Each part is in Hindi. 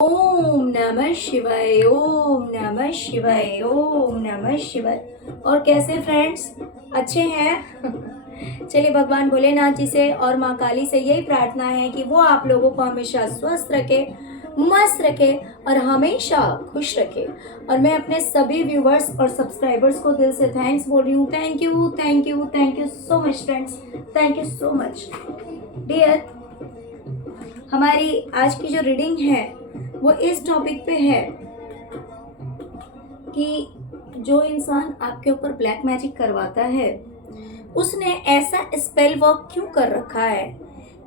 ओम नमः शिवाय, ओम नमः शिवाय, ओम नमः शिवाय। और कैसे फ्रेंड्स, अच्छे हैं? चलिए भगवान भोलेनाथ जी से और माँ काली से यही प्रार्थना है कि वो आप लोगों को हमेशा स्वस्थ रखे, मस्त रखे और हमेशा खुश रखे। और मैं अपने सभी व्यूवर्स और सब्सक्राइबर्स को दिल से थैंक्स बोल रही हूँ। Thank you, thank you, thank you so much friends, thank you so much dear. हमारी आज की जो रीडिंग है वो इस टॉपिक पे है कि जो इंसान आपके ऊपर ब्लैक मैजिक करवाता है उसने ऐसा स्पेल वर्क क्यों कर रखा है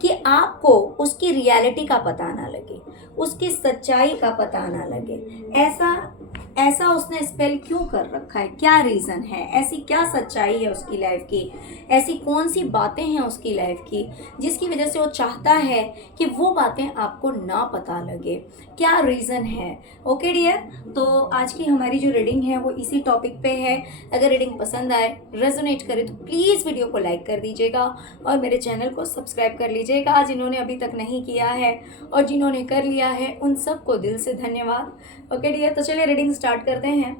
कि आपको उसकी रियलिटी का पता ना लगे, उसकी सच्चाई का पता ना लगे। ऐसा ऐसा उसने स्पेल क्यों कर रखा है, क्या रीज़न है, ऐसी क्या सच्चाई है उसकी लाइफ की, ऐसी कौन सी बातें हैं उसकी लाइफ की जिसकी वजह से वो चाहता है कि वो बातें आपको ना पता लगे, क्या रीज़न है। ओके डियर, तो आज की हमारी जो रीडिंग है वो इसी टॉपिक पे है। अगर रीडिंग पसंद आए, रेजोनेट करे तो प्लीज़ वीडियो को लाइक कर दीजिएगा और मेरे चैनल को सब्सक्राइब कर लीजिएगा जिन्होंने अभी तक नहीं किया है, और जिन्होंने कर लिया है उन सबको दिल से धन्यवाद। ओके डियर, तो चलिए रीडिंग स्टार्ट करते हैं।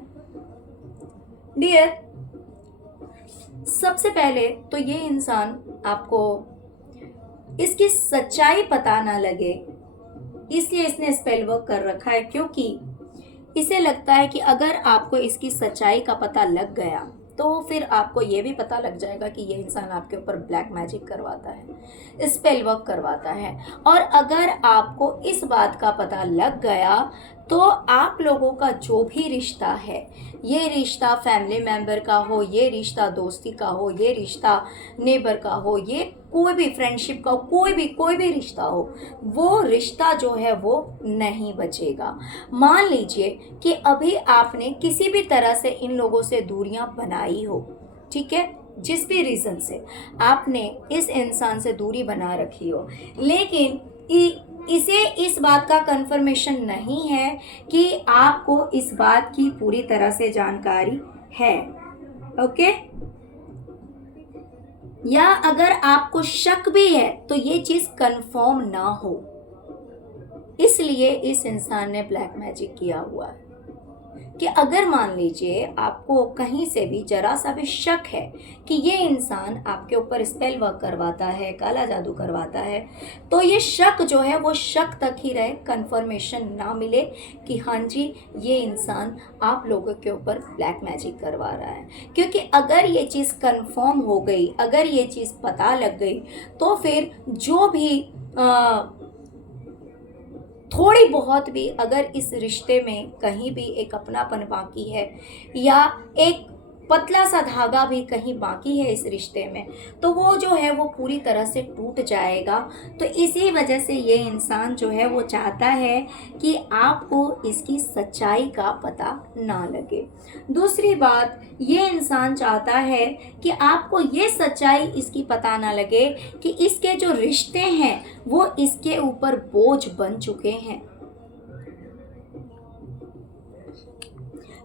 डियर, सबसे पहले तो ये इंसान आपको इसकी सच्चाई पता ना लगे इसलिए इसने स्पेल वर्क कर रखा है, क्योंकि इसे लगता है कि अगर आपको इसकी सच्चाई का पता लग गया तो फिर आपको ये भी पता लग जाएगा कि ये इंसान आपके ऊपर ब्लैक मैजिक करवाता है, स्पेल वर्क करवाता है। और अगर आपको इस बात का पता लग गया तो आप लोगों का जो भी रिश्ता है, ये रिश्ता फैमिली मेम्बर का हो, ये रिश्ता दोस्ती का हो, ये रिश्ता नेबर का हो, ये कोई भी फ्रेंडशिप का हो, कोई भी रिश्ता हो, वो रिश्ता जो है वो नहीं बचेगा। मान लीजिए कि अभी आपने किसी भी तरह से इन लोगों से दूरियां बनाई हो, ठीक है, जिस भी रीज़न से आपने इस इंसान से दूरी बना रखी हो, लेकिन इसे इस बात का कंफर्मेशन नहीं है कि आपको इस बात की पूरी तरह से जानकारी है। ओके, या अगर आपको शक भी है तो ये चीज़ कंफर्म ना हो, इसलिए इस इंसान ने ब्लैक मैजिक किया हुआ है। कि अगर मान लीजिए आपको कहीं से भी जरा सा भी शक है कि ये इंसान आपके ऊपर स्पेल वर्क करवाता है, काला जादू करवाता है, तो ये शक जो है वो शक तक ही रहे, कंफर्मेशन ना मिले कि हाँ जी ये इंसान आप लोगों के ऊपर ब्लैक मैजिक करवा रहा है। क्योंकि अगर ये चीज़ कंफर्म हो गई, अगर ये चीज़ पता लग गई, तो फिर जो भी थोड़ी बहुत भी अगर इस रिश्ते में कहीं भी एक अपनापन बाकी है या एक पतला सा धागा भी कहीं बाकी है इस रिश्ते में, तो वो जो है वो पूरी तरह से टूट जाएगा। तो इसी वजह से ये इंसान जो है वो चाहता है कि आपको इसकी सच्चाई का पता ना लगे। दूसरी बात, ये इंसान चाहता है कि आपको ये सच्चाई इसकी पता ना लगे कि इसके जो रिश्ते हैं वो इसके ऊपर बोझ बन चुके हैं।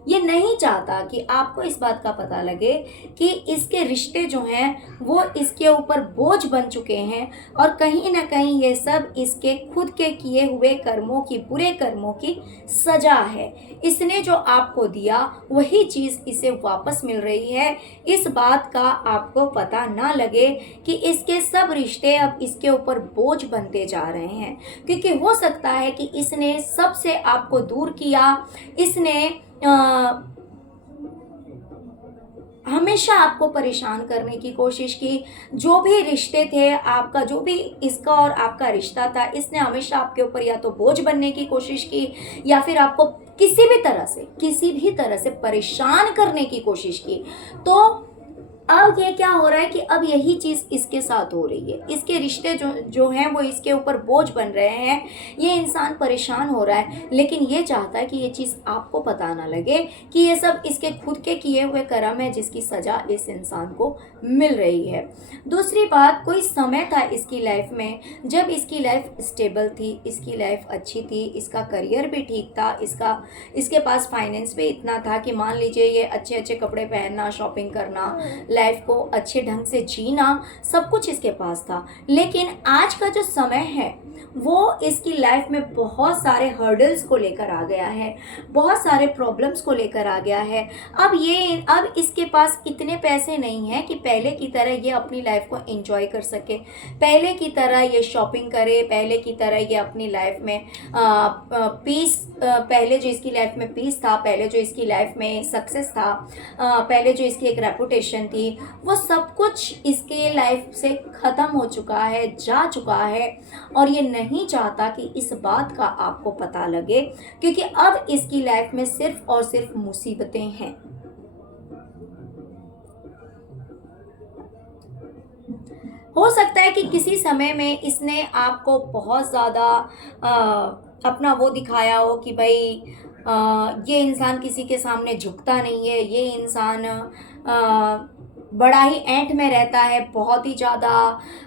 ये नहीं चाहता कि आपको इस बात का पता लगे कि इसके रिश्ते जो हैं वो इसके ऊपर बोझ बन चुके हैं, और कहीं ना कहीं ये सब इसके खुद के किए हुए कर्मों की, बुरे कर्मों की सजा है। इसने जो आपको दिया वही चीज़ इसे वापस मिल रही है। इस बात का आपको पता ना लगे कि इसके सब रिश्ते अब इसके ऊपर बोझ बनते जा रहे हैं, क्योंकि हो सकता है कि इसने सबसे आपको दूर किया, इसने हमेशा आपको परेशान करने की कोशिश की। जो भी रिश्ते थे आपका, जो भी इसका और आपका रिश्ता था, इसने हमेशा आपके ऊपर या तो बोझ बनने की कोशिश की या फिर आपको किसी भी तरह से परेशान करने की कोशिश की। तो अब ये क्या हो रहा है कि अब यही चीज़ इसके साथ हो रही है। इसके रिश्ते जो हैं वो इसके ऊपर बोझ बन रहे हैं, ये इंसान परेशान हो रहा है, लेकिन ये चाहता है कि ये चीज़ आपको पता ना लगे कि ये सब इसके खुद के किए हुए कर्म है जिसकी सज़ा इस इंसान को मिल रही है। दूसरी बात, कोई समय था इसकी लाइफ में जब इसकी लाइफ स्टेबल थी, इसकी लाइफ अच्छी थी, इसका करियर भी ठीक था, इसके पास फाइनेंस भी इतना था कि मान लीजिए ये अच्छे अच्छे कपड़े पहनना, शॉपिंग करना, लाइफ को अच्छे ढंग से जीना, सब कुछ इसके पास था। लेकिन आज का जो समय है वो इसकी लाइफ में बहुत सारे हर्डल्स को लेकर आ गया है, बहुत सारे प्रॉब्लम्स को लेकर आ गया है। अब इसके पास इतने पैसे नहीं हैं कि पहले की तरह ये अपनी लाइफ को एंजॉय कर सके, पहले की तरह ये शॉपिंग करे, पहले की तरह ये अपनी लाइफ में पीस, पहले जो इसकी लाइफ में पीस था, पहले जो इसकी लाइफ में सक्सेस था, पहले जो इसकी एक रेपुटेशन थी, वो सब कुछ इसके लाइफ से ख़त्म हो चुका है, जा चुका है। और ये नहीं चाहता कि इस बात का आपको पता लगे, क्योंकि अब इसकी लाइफ में सिर्फ और सिर्फ मुसीबतें हैं। हो सकता है कि किसी समय में इसने आपको बहुत ज़्यादा अपना वो दिखाया हो कि भाई ये इंसान किसी के सामने झुकता नहीं है, ये इंसान बड़ा ही ऐंठ में रहता है, बहुत ही ज़्यादा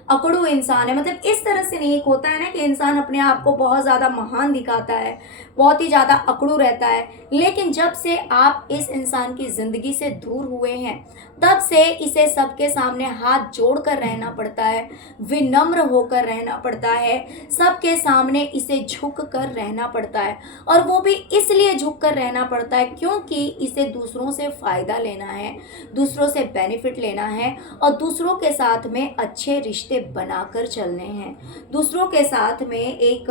अकड़ू इंसान है। मतलब इस तरह से नहीं, एक होता है ना कि इंसान अपने आप को बहुत ज़्यादा महान दिखाता है, बहुत ही ज़्यादा अकड़ू रहता है। लेकिन जब से आप इस इंसान की ज़िंदगी से दूर हुए हैं, तब से इसे सबके सामने हाथ जोड़ कर रहना पड़ता है, विनम्र होकर रहना पड़ता है, सबके सामने इसे झुक कर रहना पड़ता है। और वो भी इसलिए झुक कर रहना पड़ता है क्योंकि इसे दूसरों से फ़ायदा लेना है, दूसरों से बेनिफिट लेना है, और दूसरों के साथ में अच्छे रिश्ते बनाकर चलने हैं, दूसरों के साथ में एक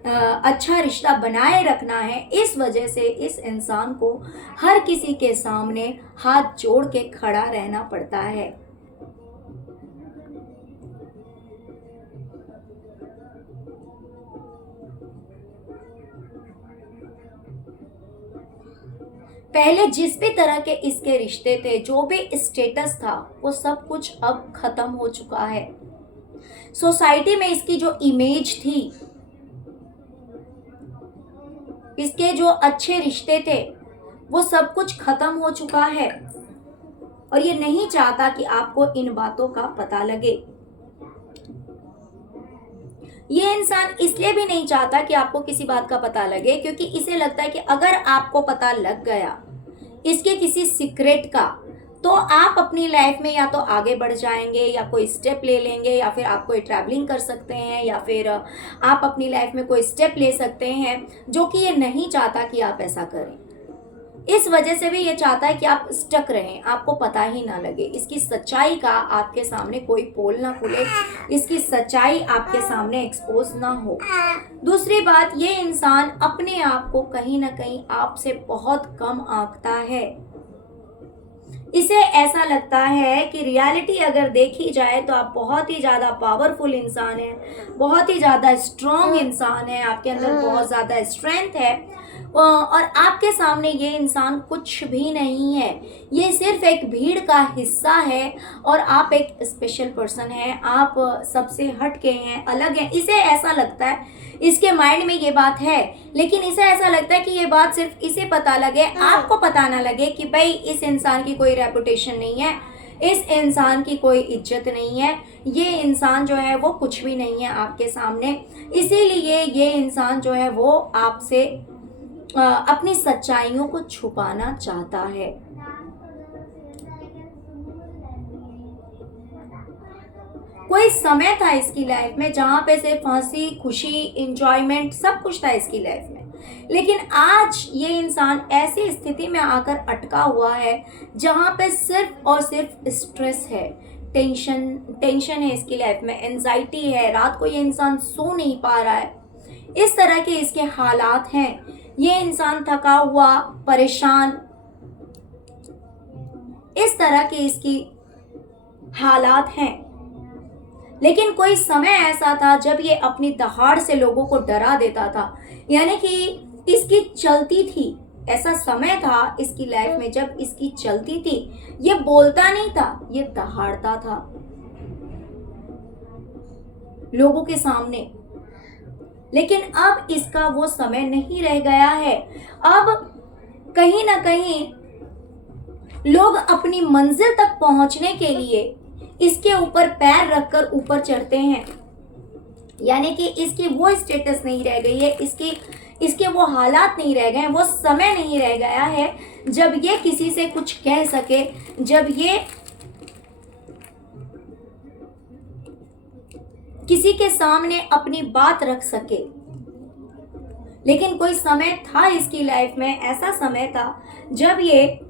अच्छा रिश्ता बनाए रखना है। इस वजह से इस इंसान को हर किसी के सामने हाथ जोड़ के खड़ा रहना पड़ता है। पहले जिस भी तरह के इसके रिश्ते थे, जो भी स्टेटस था, वो सब कुछ अब खत्म हो चुका है। सोसाइटी में इसकी जो इमेज थी, इसके जो अच्छे रिश्ते थे, वो सब कुछ खत्म हो चुका है। और ये नहीं चाहता कि आपको इन बातों का पता लगे। ये इंसान इसलिए भी नहीं चाहता कि आपको किसी बात का पता लगे क्योंकि इसे लगता है कि अगर आपको पता लग गया इसके किसी सीक्रेट का, तो आप अपनी लाइफ में या तो आगे बढ़ जाएंगे, या कोई स्टेप ले लेंगे, या फिर आप कोई ट्रैवलिंग कर सकते हैं, या फिर आप अपनी लाइफ में कोई स्टेप ले सकते हैं, जो कि ये नहीं चाहता कि आप ऐसा करें। इस वजह से भी ये चाहता है कि आप स्टक रहें, आपको पता ही ना लगे, इसकी सच्चाई का आपके सामने कोई पोल ना खुले, इसकी सच्चाई आपके सामने एक्सपोज ना हो। दूसरी बात, ये इंसान अपने आप को कहीं ना कहीं आपसे बहुत कम आंकता है। इसे ऐसा लगता है कि रियलिटी अगर देखी जाए तो आप बहुत ही ज़्यादा पावरफुल इंसान हैं, बहुत ही ज़्यादा स्ट्रॉन्ग इंसान है, आपके अंदर बहुत ज़्यादा स्ट्रेंथ है, और आपके सामने ये इंसान कुछ भी नहीं है। ये सिर्फ एक भीड़ का हिस्सा है, और आप एक स्पेशल पर्सन हैं, आप सबसे हटके हैं, अलग हैं। इसे ऐसा लगता है, इसके माइंड में ये बात है, लेकिन इसे ऐसा लगता है कि ये बात सिर्फ इसे पता लगे, आपको पता ना लगे कि भाई इस इंसान की कोई रेपुटेशन नहीं है, इस इंसान की कोई इज्जत नहीं है, ये इंसान जो है वो कुछ भी नहीं है आपके सामने। इसीलिए ये इंसान जो है वो आपसे अपनी सच्चाइयों को छुपाना चाहता है। कोई समय था इसकी लाइफ में जहाँ पे सिर्फ हंसी, खुशी, इंजॉयमेंट सब कुछ था इसकी लाइफ में, लेकिन आज ये इंसान ऐसी स्थिति में आकर अटका हुआ है जहाँ पे सिर्फ और सिर्फ स्ट्रेस है, टेंशन है इसकी लाइफ में, एंजाइटी है, रात को ये इंसान सो नहीं पा रहा है, इस तरह के इसके हालात हैं। ये इंसान थका हुआ, परेशान, इस तरह के इसकी हालात हैं। लेकिन कोई समय ऐसा था जब ये अपनी दहाड़ से लोगों को डरा देता था, यानी कि इसकी चलती थी। ऐसा समय था इसकी लाइफ में जब इसकी चलती थी, ये बोलता नहीं था, ये दहाड़ता था लोगों के सामने। लेकिन अब इसका वो समय नहीं रह गया है। अब कहीं ना कहीं लोग अपनी मंजिल तक पहुंचने के लिए इसके ऊपर पैर रखकर ऊपर चढ़ते हैं, यानी कि इसकी वो स्टेटस नहीं रह गई है, इसके वो हालात नहीं रह गए हैं, वो समय नहीं रह गया है जब ये किसी से कुछ कह सके, जब ये किसी के सामने अपनी बात रख सके। लेकिन कोई समय था इसकी लाइफ में, ऐसा समय था जब ये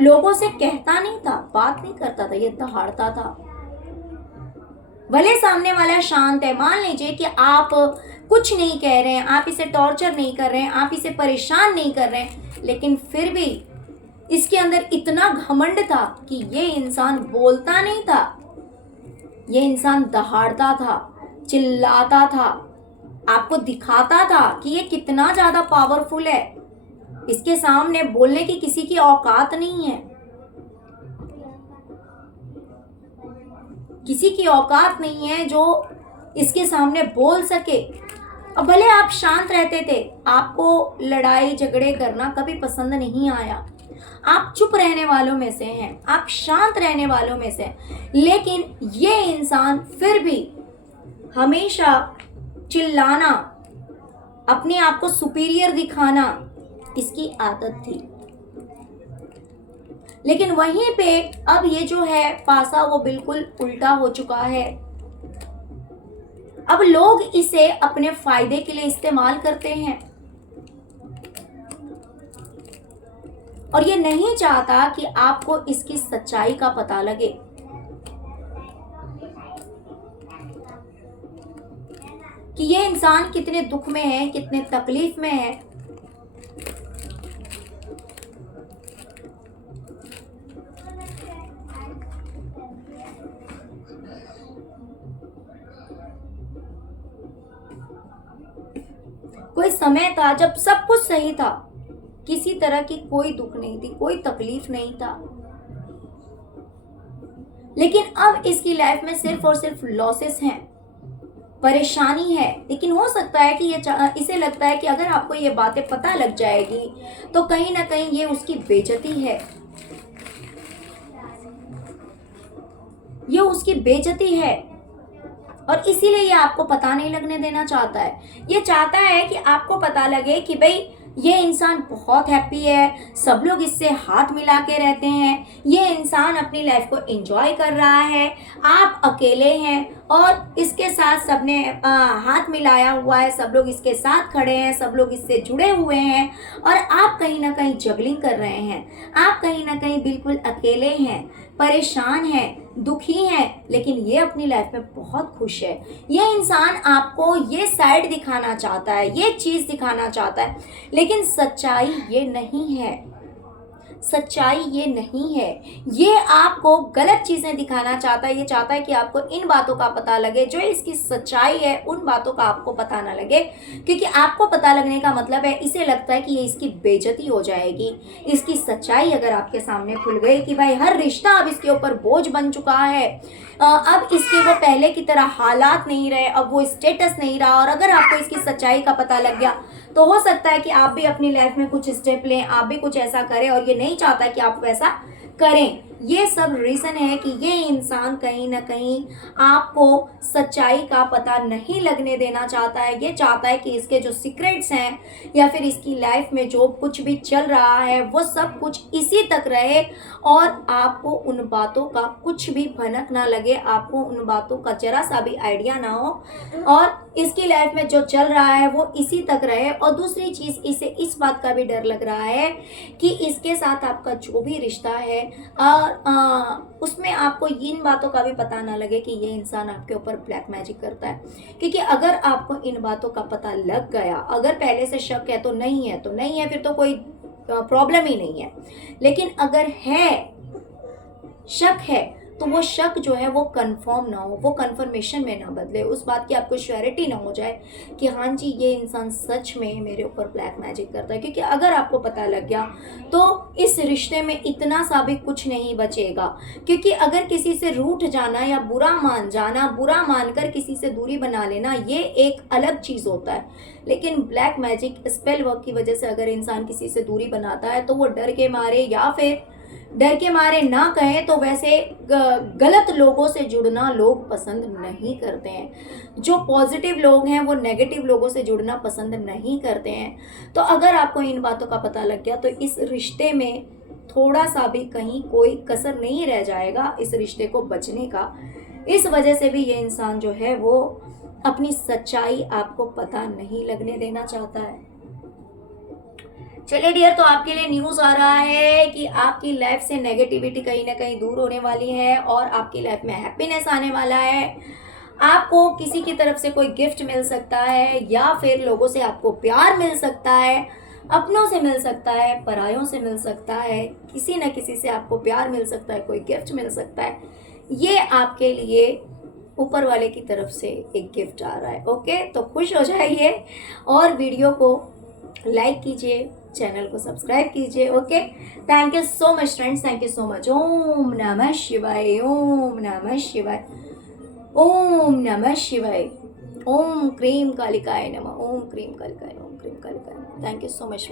लोगों से कहता नहीं था, बात नहीं करता था, ये दहाड़ता था। भले सामने वाला शांत है, मान लीजिए कि आप कुछ नहीं कह रहे हैं, आप इसे टॉर्चर नहीं कर रहे हैं, आप इसे परेशान नहीं कर रहे हैं, लेकिन फिर भी इसके अंदर इतना घमंड था कि ये इंसान बोलता नहीं था, ये इंसान दहाड़ता था, चिल्लाता था, आपको दिखाता था कि ये कितना ज्यादा पावरफुल है, इसके सामने बोलने की किसी की औकात नहीं है, किसी की औकात नहीं है जो इसके सामने बोल सके। अब भले आप शांत रहते थे, आपको लड़ाई झगड़े करना कभी पसंद नहीं आया, आप चुप रहने वालों में से हैं, आप शांत रहने वालों में से हैं, लेकिन ये इंसान फिर भी हमेशा चिल्लाना, अपने आप को सुपीरियर दिखाना इसकी आदत थी। लेकिन वहीं पे अब ये जो है पासा वो बिल्कुल उल्टा हो चुका है। अब लोग इसे अपने फायदे के लिए इस्तेमाल करते हैं और ये नहीं चाहता कि आपको इसकी सच्चाई का पता लगे। कि ये इंसान कितने दुख में है, कितने तकलीफ में है। कोई समय था जब सब कुछ सही था, किसी तरह की कोई दुख नहीं थी, कोई तकलीफ नहीं था, लेकिन अब इसकी लाइफ में सिर्फ और सिर्फ लॉसेस हैं, परेशानी है। लेकिन हो सकता है कि इसे लगता है कि अगर आपको ये बातें पता लग जाएगी तो कहीं ना कहीं ये उसकी बेइज्जती है, ये उसकी बेइज्जती है, और इसीलिए ये आपको पता नहीं लगने देना चाहता है। ये चाहता है कि आपको पता लगे कि भाई ये इंसान बहुत हैप्पी है, सब लोग इससे हाथ मिला के रहते हैं, ये इंसान अपनी लाइफ को एंजॉय कर रहा है, आप अकेले हैं और इसके साथ सबने हाथ मिलाया हुआ है, सब लोग इसके साथ खड़े हैं, सब लोग इससे जुड़े हुए हैं, और आप कहीं ना कहीं जगलिंग कर रहे हैं, आप कहीं ना कहीं बिल्कुल अकेले हैं, परेशान हैं, दुखी हैं, लेकिन ये अपनी लाइफ में बहुत खुश है। ये इंसान आपको ये साइड दिखाना चाहता है, ये चीज़ दिखाना चाहता है, लेकिन सच्चाई ये नहीं है, सच्चाई ये नहीं है। ये आपको गलत चीज़ें दिखाना चाहता है, ये चाहता है कि आपको इन बातों का पता लगे, जो इसकी सच्चाई है उन बातों का आपको पता ना लगे, क्योंकि आपको पता लगने का मतलब है इसे लगता है कि ये इसकी बेइज्जती हो जाएगी। इसकी सच्चाई अगर आपके सामने खुल गई कि भाई हर रिश्ता अब इसके ऊपर बोझ बन चुका है, अब इसके वो पहले की तरह हालात नहीं रहे, अब वो स्टेटस नहीं रहा, और अगर आपको इसकी सच्चाई का पता लग गया तो हो सकता है कि आप भी अपनी लाइफ में कुछ स्टेप लें, आप भी कुछ ऐसा करें, और ये नहीं चाहता कि आप वैसा करें। ये सब रीज़न है कि ये इंसान कहीं ना कहीं आपको सच्चाई का पता नहीं लगने देना चाहता है। ये चाहता है कि इसके जो सीक्रेट्स हैं या फिर इसकी लाइफ में जो कुछ भी चल रहा है वो सब कुछ इसी तक रहे, और आपको उन बातों का कुछ भी भनक ना लगे, आपको उन बातों का जरा सा भी आइडिया ना हो, और इसकी लाइफ में जो चल रहा है वो इसी तक रहे। और दूसरी चीज़, इसे इस बात का भी डर लग रहा है कि इसके साथ आपका जो भी रिश्ता है उसमें आपको इन बातों का भी पता ना लगे कि ये इंसान आपके ऊपर ब्लैक मैजिक करता है। क्योंकि अगर आपको इन बातों का पता लग गया, अगर पहले से शक है तो नहीं है, तो नहीं है, फिर तो कोई प्रॉब्लम ही नहीं है। लेकिन अगर है, शक है, तो वो शक जो है वो कंफर्म ना हो, वो कंफर्मेशन में ना बदले, उस बात की आपको श्योरिटी ना हो जाए कि हाँ जी ये इंसान सच में मेरे ऊपर ब्लैक मैजिक करता है। क्योंकि अगर आपको पता लग गया तो इस रिश्ते में इतना सा भी कुछ नहीं बचेगा। क्योंकि अगर किसी से रूठ जाना या बुरा मान जाना, बुरा मानकर किसी से दूरी बना लेना, ये एक अलग चीज़ होता है। लेकिन ब्लैक मैजिक स्पेल वर्क की वजह से अगर इंसान किसी से दूरी बनाता है तो वो डर के मारे, या फिर डर के मारे ना कहें तो वैसे गलत लोगों से जुड़ना लोग पसंद नहीं करते हैं। जो पॉजिटिव लोग हैं वो नेगेटिव लोगों से जुड़ना पसंद नहीं करते हैं। तो अगर आपको इन बातों का पता लग गया तो इस रिश्ते में थोड़ा सा भी कहीं कोई कसर नहीं रह जाएगा इस रिश्ते को बचने का। इस वजह से भी ये इंसान जो है वो अपनी सच्चाई आपको पता नहीं लगने देना चाहता है। चलिए डियर, तो आपके लिए न्यूज़ आ रहा है कि आपकी लाइफ से नेगेटिविटी कहीं ना कहीं दूर होने वाली है और आपकी लाइफ में हैप्पीनेस आने वाला है। आपको किसी की तरफ से कोई गिफ्ट मिल सकता है या फिर लोगों से आपको प्यार मिल सकता है, अपनों से मिल सकता है, परायों से मिल सकता है, किसी न किसी से आपको प्यार मिल सकता है, कोई गिफ्ट मिल सकता है। ये आपके लिए ऊपर वाले की तरफ से एक गिफ्ट आ रहा है। ओके, तो खुश हो जाइए और वीडियो को लाइक कीजिए, चैनल को सब्सक्राइब कीजिए। Okay, thank you so much friends, thank you so much. ओम नमः शिवाय, ओम नमः शिवाय, ओम नमः शिवाय, ओम क्रीम कालिकाय नमः, ओम क्रीम कालिकाय नमः, ओम क्रीम कालिकाय नमः। Thank you so much.